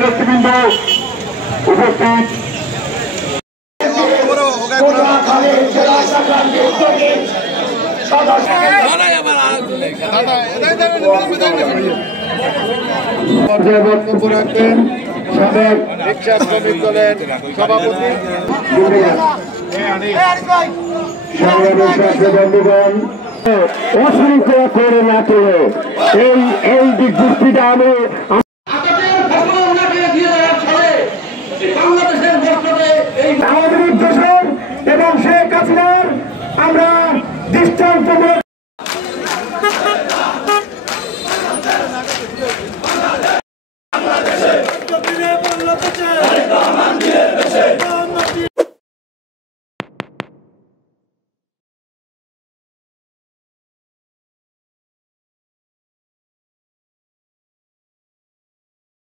নেতৃবৃন্দ উপস্থিত বক্তব্য রাখবেন সাবেক রিক্সা শ্রমিক দলের সভাপতি বন্ধুগণ অশৃঙ্খলা করে না করে এই দিক দৃষ্টিটা আমি আমাদের উদ্দেশ্য এবং শেখ হাসিনার আমরা দৃষ্টান্তমূলক বাংলাদেশে